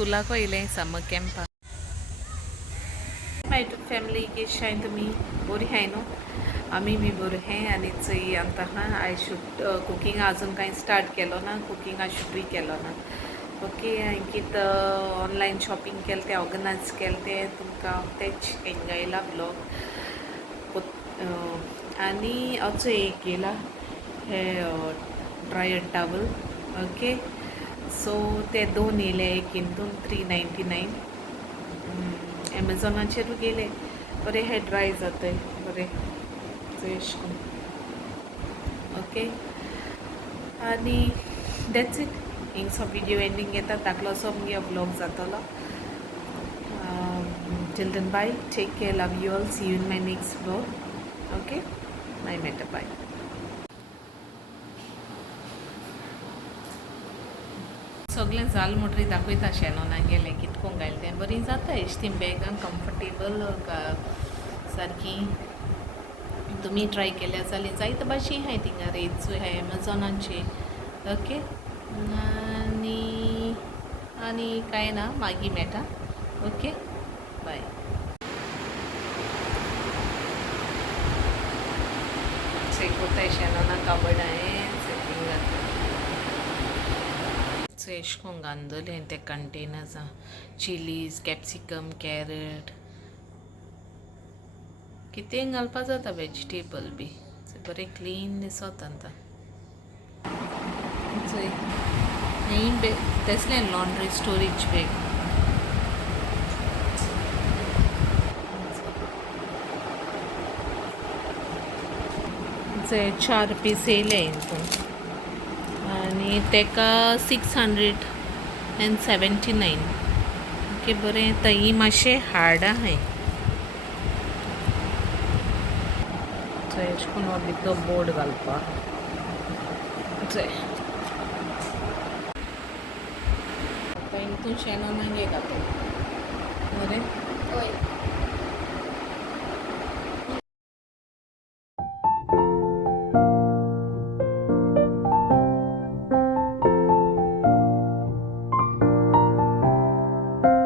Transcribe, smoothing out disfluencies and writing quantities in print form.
स्कुलाक वयलें समर कॅम्पाक. माय फॅमिली कशी आहे तुमी? बरी आहे न्हू? आमी बी बरी आहे. आनी चोय आमकां आय शूट कुकींग अजून कांय स्टार्ट केलो ना. कुकींग शूटूय केलो ना. ओके, हांवें कितें ऑनलायन शॉपिंग केलें तें ऑर्गनायज केलें तें तुमकां तेच एंगायला ब्लॉग. आनी हाचो एक येयला हे ड्रायर टावल. ओके, सो ते 2 येयले. एक हितून 399. एमेझॉनाचेरूय गेले. बरे हे ड्राय जाताय बरे अशें करून. ओके, आनी दॅट्स इट. हिंगसो व्हिडिओ एंडींग येता. धाकलोसो मुगे व्लॉग जातलो. Till then bye. Take care. Love you all. See you in my next vlog. Okay, my मेटा. बाय. सगळें जाल म्हणटरी दाखयता शेणोन गेलें कितकोन घायलें तें. बरीं जाता एश तीं बॅगां कम्फर्टेबल सारकी. तुमी ट्राय केल्या जाल्यार जायते भाशे आहाय थिंगा. रेट्सूय आहाय एमेझॉनाचेर. ओके, आनी कांय ना. मागीर मेळटा. Okay, bye. कोताय शेणोना काबड हांवें सेटींग घातलें. एश कोन्न घालून ते कंटेनर्स चिलीज, कॅप्सिकम, कॅरट कितें घालपा जाता. वेजिटेबल बी बरें क्लीन दिसोता आतां. तेसलें लॉन्ड्री स्टोरेज बॅग. जे 4 पीस येयले हितून आनी तेका 679. ओके, बरें. थंय मातशें हार्ड आहाय. एश कोन्न भितर बोर्ड घालपाक. आतां हितून शेणोन घातलें. बरें.